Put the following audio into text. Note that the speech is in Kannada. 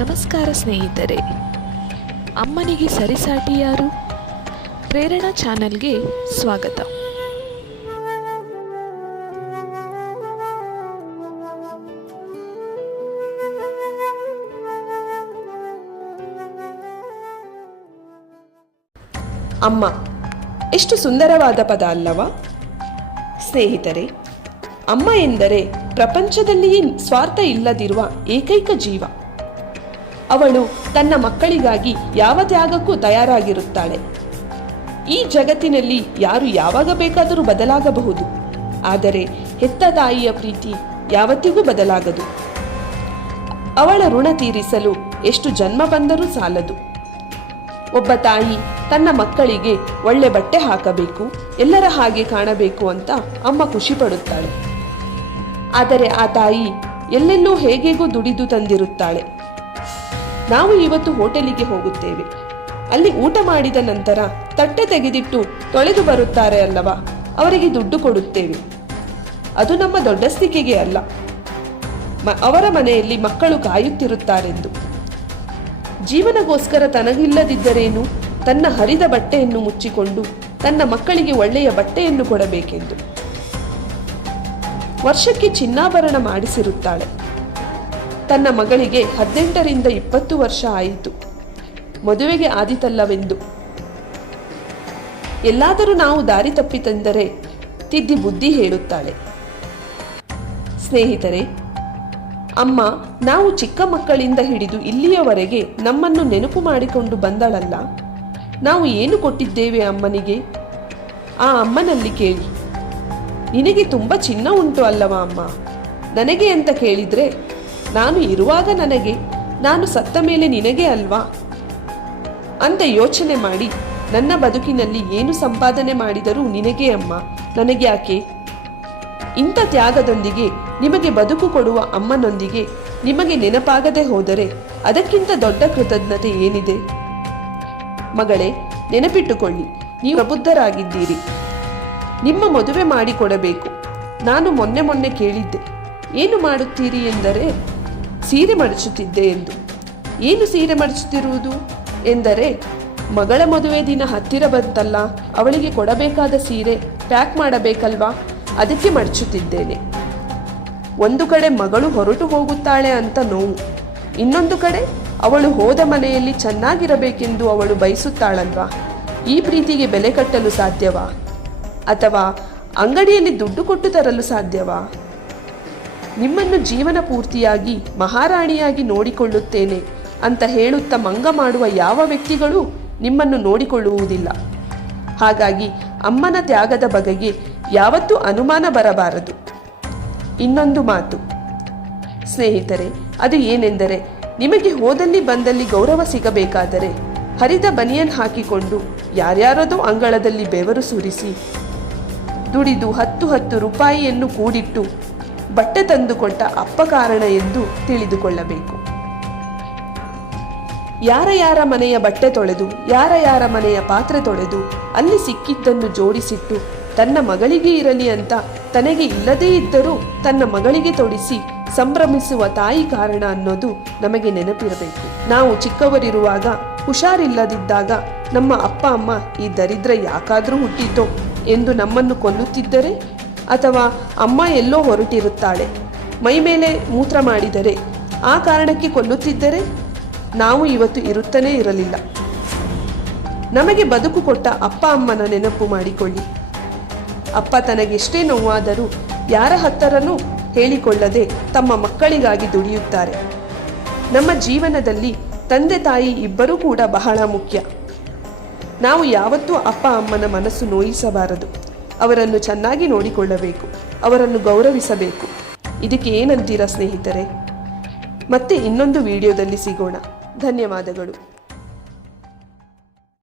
ನಮಸ್ಕಾರ ಸ್ನೇಹಿತರೆ, ಅಮ್ಮನಿಗೆ ಸರಿಸಾಟಿ ಯಾರು? ಪ್ರೇರಣಾ ಚಾನೆಲ್ಗೆ ಸ್ವಾಗತ. ಅಮ್ಮ ಎಷ್ಟು ಸುಂದರವಾದ ಪದ ಅಲ್ಲವಾ ಸ್ನೇಹಿತರೆ? ಅಮ್ಮ ಎಂದರೆ ಪ್ರಪಂಚದಲ್ಲಿಯೇ ಸ್ವಾರ್ಥ ಇಲ್ಲದಿರುವ ಏಕೈಕ ಜೀವ. ಅವಳು ತನ್ನ ಮಕ್ಕಳಿಗಾಗಿ ಯಾವ ತ್ಯಾಗಕ್ಕೂ ತಯಾರಾಗಿರುತ್ತಾಳೆ. ಈ ಜಗತ್ತಿನಲ್ಲಿ ಯಾರು ಯಾವಾಗ ಬೇಕಾದರೂ ಬದಲಾಗಬಹುದು, ಆದರೆ ಹೆತ್ತ ತಾಯಿಯ ಪ್ರೀತಿ ಯಾವತ್ತಿಗೂ ಬದಲಾಗದು. ಅವಳ ಋಣ ತೀರಿಸಲು ಎಷ್ಟು ಜನ್ಮ ಬಂದರೂ ಸಾಲದು. ಒಬ್ಬ ತಾಯಿ ತನ್ನ ಮಕ್ಕಳಿಗೆ ಒಳ್ಳೆ ಬಟ್ಟೆ ಹಾಕಬೇಕು, ಎಲ್ಲರ ಹಾಗೆ ಕಾಣಬೇಕು ಅಂತ ಅಮ್ಮ ಖುಷಿ ಪಡುತ್ತಾಳೆ. ಆದರೆ ಆ ತಾಯಿ ಎಲ್ಲೆಲ್ಲೋ ಹೇಗೇಗೋ ದುಡಿದು ತಂದಿರುತ್ತಾಳೆ. ನಾವು ಇವತ್ತು ಹೋಟೆಲಿಗೆ ಹೋಗುತ್ತೇವೆ. ಅಲ್ಲಿ ಊಟ ಮಾಡಿದ ನಂತರ ತಟ್ಟೆ ತೆಗೆದಿಟ್ಟು ತೊಳೆದು ಬರುತ್ತಾರೆ ಅಲ್ಲವಾ, ಅವರಿಗೆ ದುಡ್ಡು ಕೊಡುತ್ತೇವೆ. ಅದು ನಮ್ಮ ದೊಡ್ಡಸ್ತಿಕೆಗೆ ಅಲ್ಲ, ಅವರ ಮನೆಯಲ್ಲಿ ಮಕ್ಕಳು ಕಾಯುತ್ತಿರುತ್ತಾರೆಂದು. ಜೀವನಗೋಸ್ಕರ ತನಗಿಲ್ಲದಿದ್ದರೇನು, ತನ್ನ ಹರಿದ ಬಟ್ಟೆಯನ್ನು ಮುಚ್ಚಿಕೊಂಡು ತನ್ನ ಮಕ್ಕಳಿಗೆ ಒಳ್ಳೆಯ ಬಟ್ಟೆಯನ್ನು ಕೊಡಬೇಕೆಂದು. ವರ್ಷಕ್ಕೆ ಚಿನ್ನಾಭರಣ ಮಾಡಿಸಿರುತ್ತಾಳೆ. ತನ್ನ ಮಗಳಿಗೆ 18ರಿಂದ 20 ವರ್ಷ ಆಯಿತು, ಮದುವೆಗೆ ಆದಿತಲ್ಲವೆಂದು. ಎಲ್ಲಾದರೂ ನಾವು ದಾರಿ ತಪ್ಪಿತೆಂದರೆ ತಿದ್ದಿ ಬುದ್ಧಿ ಹೇಳುತ್ತಾಳೆ. ಸ್ನೇಹಿತರೆ, ಅಮ್ಮ ನಾವು ಚಿಕ್ಕ ಮಕ್ಕಳಿಂದ ಹಿಡಿದು ಇಲ್ಲಿಯವರೆಗೆ ನಮ್ಮನ್ನು ನೆನಪು ಮಾಡಿಕೊಂಡು ಬಂದಳಲ್ಲ. ನಾವು ಏನು ಕೊಟ್ಟಿದ್ದೇವೆ ಅಮ್ಮನಿಗೆ? ಆ ಅಮ್ಮನಲ್ಲಿ ಕೇಳಿ. ನಿನಗೆ ತುಂಬ ಚಿನ್ನ ಉಂಟು ಅಲ್ಲವಾ ಅಮ್ಮ? ನನಗೆ ಅಂತ ಕೇಳಿದ್ರೆ, ನಾನು ಇರುವಾಗ ನನಗೆ, ನಾನು ಸತ್ತ ಮೇಲೆ ನಿನಗೆ ಅಲ್ವಾ ಅಂತ ಯೋಚನೆ ಮಾಡಿ, ನನ್ನ ಬದುಕಿನಲ್ಲಿ ಏನು ಸಂಪಾದನೆ ಮಾಡಿದರೂ ನಿನಗೆ ಅಮ್ಮ, ನನಗೆ ಯಾಕೆ? ಇಂಥ ತ್ಯಾಗದೊಂದಿಗೆ ನಿಮಗೆ ಬದುಕು ಕೊಡುವ ಅಮ್ಮನೊಂದಿಗೆ ನಿಮಗೆ ನೆನಪಾಗದೆ ಹೋದರೆ ಅದಕ್ಕಿಂತ ದೊಡ್ಡ ಕೃತಜ್ಞತೆ ಏನಿದೆ? ಮಗಳೇ, ನೆನಪಿಟ್ಟುಕೊಳ್ಳಿ, ನೀವು ಪ್ರಬುದ್ಧರಾಗಿದ್ದೀರಿ. ನಿಮ್ಮ ಮದುವೆ ಮಾಡಿಕೊಡಬೇಕು. ನಾನು ಮೊನ್ನೆ ಕೇಳಿದ್ದೆ, ಏನು ಮಾಡುತ್ತೀರಿ ಎಂದರೆ ಸೀರೆ ಮಡಚುತ್ತಿದ್ದೆ ಎಂದು. ಏನು ಸೀರೆ ಮಡಚುತ್ತಿರುವುದು ಎಂದರೆ, ಮಗಳ ಮದುವೆ ದಿನ ಹತ್ತಿರ ಬಂತಲ್ಲ, ಅವಳಿಗೆ ಕೊಡಬೇಕಾದ ಸೀರೆ ಪ್ಯಾಕ್ ಮಾಡಬೇಕಲ್ವಾ, ಅದಕ್ಕೆ ಮಡಚುತ್ತಿದ್ದೇನೆ. ಒಂದು ಕಡೆ ಮಗಳು ಹೊರಟು ಹೋಗುತ್ತಾಳೆ ಅಂತ ನೋವು, ಇನ್ನೊಂದು ಕಡೆ ಅವಳು ಹೋದ ಮನೆಯಲ್ಲಿ ಚೆನ್ನಾಗಿರಬೇಕೆಂದು ಅವಳು ಬಯಸುತ್ತಾಳಲ್ವಾ. ಈ ಪ್ರೀತಿಗೆ ಬೆಲೆ ಕಟ್ಟಲು ಸಾಧ್ಯವಾ? ಅಥವಾ ಅಂಗಡಿಯಲ್ಲಿ ದುಡ್ಡು ಕೊಟ್ಟು ತರಲು ಸಾಧ್ಯವಾ? ನಿಮ್ಮನ್ನು ಜೀವನ ಪೂರ್ತಿಯಾಗಿ ಮಹಾರಾಣಿಯಾಗಿ ನೋಡಿಕೊಳ್ಳುತ್ತೇನೆ ಅಂತ ಹೇಳುತ್ತಾ ಮಂಗ ಮಾಡುವ ಯಾವ ವ್ಯಕ್ತಿಗಳು ನಿಮ್ಮನ್ನು ನೋಡಿಕೊಳ್ಳುವುದಿಲ್ಲ. ಹಾಗಾಗಿ ಅಮ್ಮನ ತ್ಯಾಗದ ಬಗೆಗೆ ಯಾವತ್ತೂ ಅನುಮಾನ ಬರಬಾರದು. ಇನ್ನೊಂದು ಮಾತು ಸ್ನೇಹಿತರೆ, ಅದು ಏನೆಂದರೆ, ನಿಮಗೆ ಹೋದಲ್ಲಿ ಬಂದಲ್ಲಿ ಗೌರವ ಸಿಗಬೇಕಾದರೆ ಹರಿದ ಬನಿಯನ್ ಹಾಕಿಕೊಂಡು ಯಾರ್ಯಾರದೋ ಅಂಗಳದಲ್ಲಿ ಬೆವರು ಸುರಿಸಿ ದುಡಿದು 10 ರೂಪಾಯಿಯನ್ನು ಕೂಡಿಟ್ಟು ಬಟ್ಟೆ ತಂದುಕೊಟ್ಟ ಅಪ್ಪ ಕಾರಣ ಎಂದು ತಿಳಿದುಕೊಳ್ಳಬೇಕು. ಯಾರ ಮನೆಯ ಬಟ್ಟೆ ತೊಳೆದು, ಯಾರ ಮನೆಯ ಪಾತ್ರೆ ತೊಳೆದು ಅಲ್ಲಿ ಸಿಕ್ಕಿದ್ದನ್ನು ಜೋಡಿಸಿಟ್ಟು ತನ್ನ ಮಗಳಿಗೆ ಇರಲಿ ಅಂತ ತನಗೆ ಇಲ್ಲದೇ ಇದ್ದರೂ ತನ್ನ ಮಗಳಿಗೆ ತೊಡಿಸಿ ಸಂಭ್ರಮಿಸುವ ತಾಯಿ ಕಾರಣ ಅನ್ನೋದು ನಮಗೆ ನೆನಪಿರಬೇಕು. ನಾವು ಚಿಕ್ಕವರಿರುವಾಗ, ಹುಷಾರಿಲ್ಲದಿದ್ದಾಗ ನಮ್ಮ ಅಪ್ಪ ಅಮ್ಮ ಈ ದರಿದ್ರ ಯಾಕಾದರೂ ಹುಟ್ಟಿದ್ದೋ ಎಂದು ನಮ್ಮನ್ನು ಕೊಲ್ಲುತ್ತಿದ್ದರೆ, ಅಥವಾ ಅಮ್ಮ ಎಲ್ಲೋ ಹೊರಟಿರುತ್ತಾಳೆ, ಮೈ ಮೇಲೆ ಮೂತ್ರ ಮಾಡಿದರೆ ಆ ಕಾರಣಕ್ಕೆ ಕೊಲ್ಲುತ್ತಿದ್ದರೆ, ನಾವು ಇವತ್ತು ಇರುತ್ತಲೇ ಇರಲಿಲ್ಲ. ನಮಗೆ ಬದುಕು ಕೊಟ್ಟ ಅಪ್ಪ ಅಮ್ಮನ ನೆನಪು ಮಾಡಿಕೊಳ್ಳಿ. ಅಪ್ಪ ತನಗೆಷ್ಟೇ ನೋವಾದರೂ ಯಾರ ಹತ್ತಿರನೂ ಹೇಳಿಕೊಳ್ಳದೆ ತಮ್ಮ ಮಕ್ಕಳಿಗಾಗಿ ದುಡಿಯುತ್ತಾರೆ. ನಮ್ಮ ಜೀವನದಲ್ಲಿ ತಂದೆ ತಾಯಿ ಇಬ್ಬರೂ ಕೂಡ ಬಹಳ ಮುಖ್ಯ. ನಾವು ಯಾವತ್ತೂ ಅಪ್ಪ ಅಮ್ಮನ ಮನಸ್ಸು ನೋಯಿಸಬಾರದು. ಅವರನ್ನು ಚೆನ್ನಾಗಿ ನೋಡಿಕೊಳ್ಳಬೇಕು, ಅವರನ್ನು ಗೌರವಿಸಬೇಕು. ಇದಕ್ಕೆ ಏನಂತೀರಾ ಸ್ನೇಹಿತರೆ? ಮತ್ತೆ ಇನ್ನೊಂದು ವಿಡಿಯೋದಲ್ಲಿ ಸಿಗೋಣ. ಧನ್ಯವಾದಗಳು.